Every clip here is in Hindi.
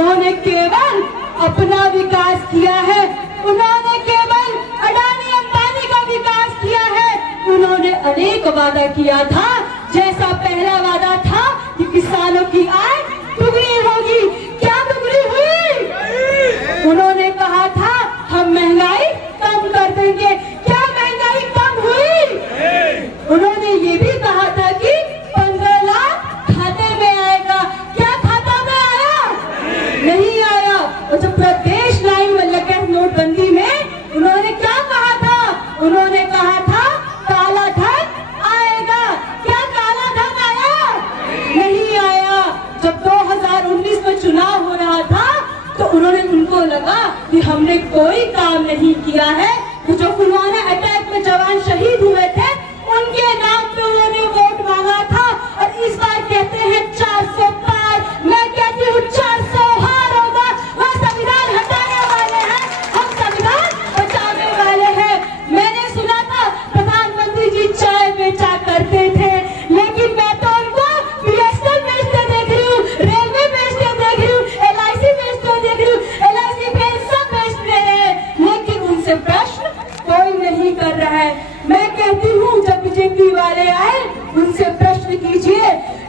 उन्होंने केवल अपना विकास किया है, उन्होंने केवल अडानी अंबानी का विकास किया है। उन्होंने अनेक वादा किया था, जैसा पहला वादा था कि किसानों की आय दुगनी होगी, क्या दुगनी हुई? उन्होंने कहा था हम महंगाई कम कर देंगे, क्या महंगाई कम हुई? उन्होंने ये भी कहा था कि 15 लाख खाते में आएगा, क्या खाता में आया? नहीं आया। और जब प्रदेश लाइन में लगे नोटबंदी में उन्होंने क्या कहा था? उन्होंने कहा था काला धन आएगा, क्या काला धन आया? नहीं आया। जब 2019 में चुनाव हो रहा था तो उन्होंने उनको लगा कि हमने कोई काम नहीं किया है। तो जो पुलवामा अटैक में जवान शहीद हुए थे उनके नाम पे उन्होंने वोट मांगा था और इस बार कहते हैं 400 पार। मैं कहती हूँ 400 हार होगा। वह संविधान हटाने वाले हैं, हम संविधान बचाने वाले हैं। मैंने सुना था प्रधानमंत्री जी चाय बेचा करते थे, लेकिन मैं तो उनको BSNL बेचते देख रही हूँ, रेलवे बेचते देख रही हूँ, LIC बेचते देख रही हूँ, LIC पेंशन बेच रहे हैं, लेकिन उनसे प्रश्न कोई नहीं कर रहा है। मैं कहती हूँ जब बीजेपी वाले आए उनसे प्रश्न कीजिए।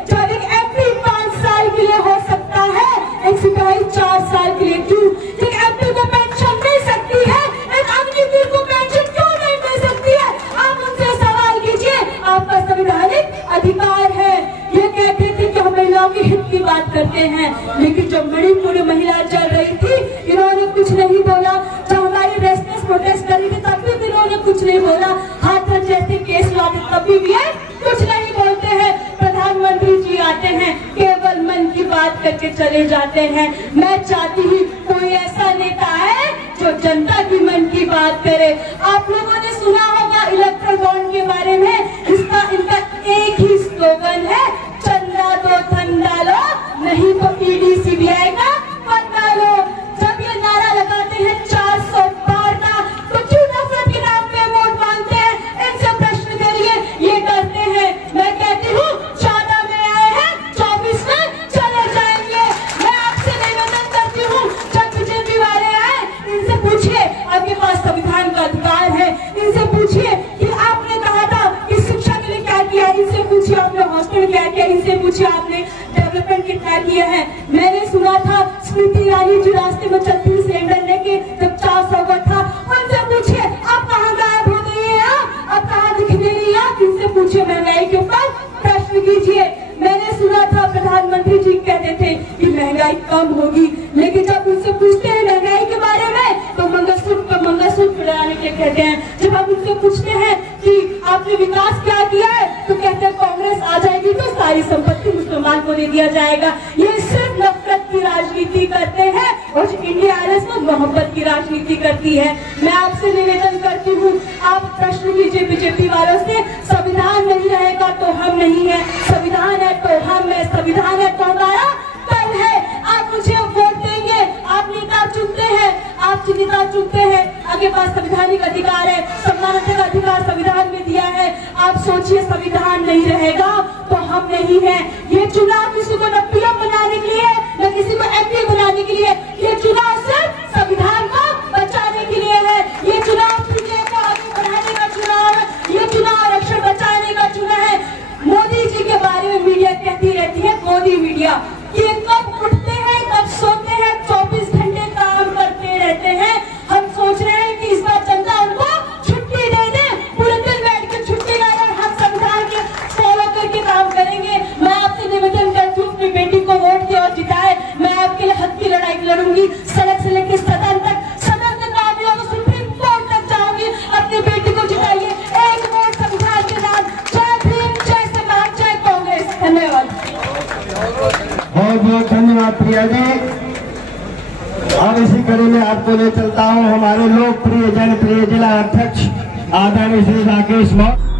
जब एक MP 5 साल के लिए हो सकता है, एक सिपाही 4 साल के लिए क्यों? एक MP को पेंशन मिल सकती है, एक अग्निवीर को पेंशन क्यों नहीं मिल सकती है? आप उनसे सवाल कीजिए, आपका संवैधानिक अधिकार है। ये कहते थे कि हम महिलाओं के हित की बात करते हैं, लेकिन जब मणिपुर महिला चल रही थी इन्होंने कुछ नहीं बोला। जब हमारी रेस्टलेस प्रोटेस्ट कर रही थी तब भी इन्होंने कुछ नहीं बोला। हाथरस जैसे केस लाते तभी भी है कुछ नहीं बोलते हैं। प्रधानमंत्री जी आते हैं केवल मन की बात करके चले जाते हैं। मैं चाहती हूँ कोई ऐसा नेता है जो जनता की मन की बात करे। आप लोगों ने सुना होगा इलेक्ट्रल बॉन्ड के बारे में, इनका एक ही स्लोगन है, चंदा दो धन डालो, नहीं तो ED CBI का पद डालो। जब ये नारा लगाते हैं 400 पार का, तो क्यों नफरत के नाम पे वोट मांगते हैं? इनसे प्रश्न करिए, ये डरते हैं। मैं कहती हूँ 14 में आए हैं, 24 में चले जाएंगे। मैं आपसे निवेदन करती हूँ जब बीजेपी वाले आए इनसे पूछिए, आपके पास संविधान का अधिकार है, इनसे पूछिए कि आपने कहा था कि शिक्षा के लिए क्या किया, इनसे पूछिए आपने हॉस्टल क्या किया, इनसे पूछिए आपने डेवलपमेंट कितना किया है। मैंने सुना था स्मृति ईरानी जी रास्ते में चलती हुई सिलेंडर लेके जब 400 का था, उनसे पूछिए आप कहाँ गायब हो गई है, आप कहाँ दिखने नहीं आप? इनसे पूछिए, महंगाई के ऊपर प्रश्न कीजिए। मैंने सुना था प्रधानमंत्री जी कहते थे कि महंगाई कम होगी, लेकिन जब उनसे पूछते हैं महंगाई के बारे में तो मंगलसूत्र लगाने के कहते हैं। जब हम उनसे पूछते हैं कि आपने विकास क्या किया है तो कहते हैं कांग्रेस आ जाएगी तो सारी संपत्ति मुसलमान को दे दिया जाएगा। ये सिर्फ नफरत की राजनीति करते हैं और इंडिया RS में मोहब्बत की राजनीति करती है। मैं आपसे निवेदन करती हूँ, आप प्रश्न कीजिए बीजेपी वालों से, संविधान नहीं रहेगा तो हम नहीं है, संविधान है तो हम है, संविधान है तो हमारा कल है। आप मुझे वोट देंगे, आप नेता चुनते हैं, आप नेता चुनते हैं, आपके पास संवैधानिक अधिकार है, सम्मानात्मक अधिकार संविधान में दिया है। आप सोचिए संविधान नहीं रहेगा तो हम नहीं है। ये चुनाव किसी को न PM बनाने के लिए न किसी को MP बनाने के लिए, ये चुनाव सिर्फ संविधान को बचाने के लिए है। ये चुनाव CJ को आगे बढ़ाने का चुनाव है, ये चुनाव आरक्षण बचाने का चुनाव है। मोदी जी के बारे में मीडिया कहती रहती है, मोदी मीडिया, ये कब उठते हैं कब सोते हैं, 24 घंटे काम करते रहते हैं। हम सोच रहे हैं कि इस बार जनता उनको छुट्टी दे दे, पूरे दिन बैठ के छुट्टी ले और हम संविधान के फॉलो करके काम करेंगे। मैं आपसे निवेदन करती हूँ अपनी बेटी को वोट दे और जिताए। मैं आपके लिए हक की लड़ाई लड़ूंगी, सड़क से लेकर सदन तक, सदन से काबिलों को सुप्रीम कोर्ट तक जाऊंगी। अपनी बेटी को जिताइए, एक वोट संविधान के नाम। जय भीम, जय समाज, जय कांग्रेस। धन्यवाद। बहुत बहुत धन्यवाद प्रिया जी। अब इसी कड़ी में आपको ले चलता हूँ हमारे लोकप्रिय जनप्रिय जिला अध्यक्ष आदरणीय श्री राकेश मौर्य।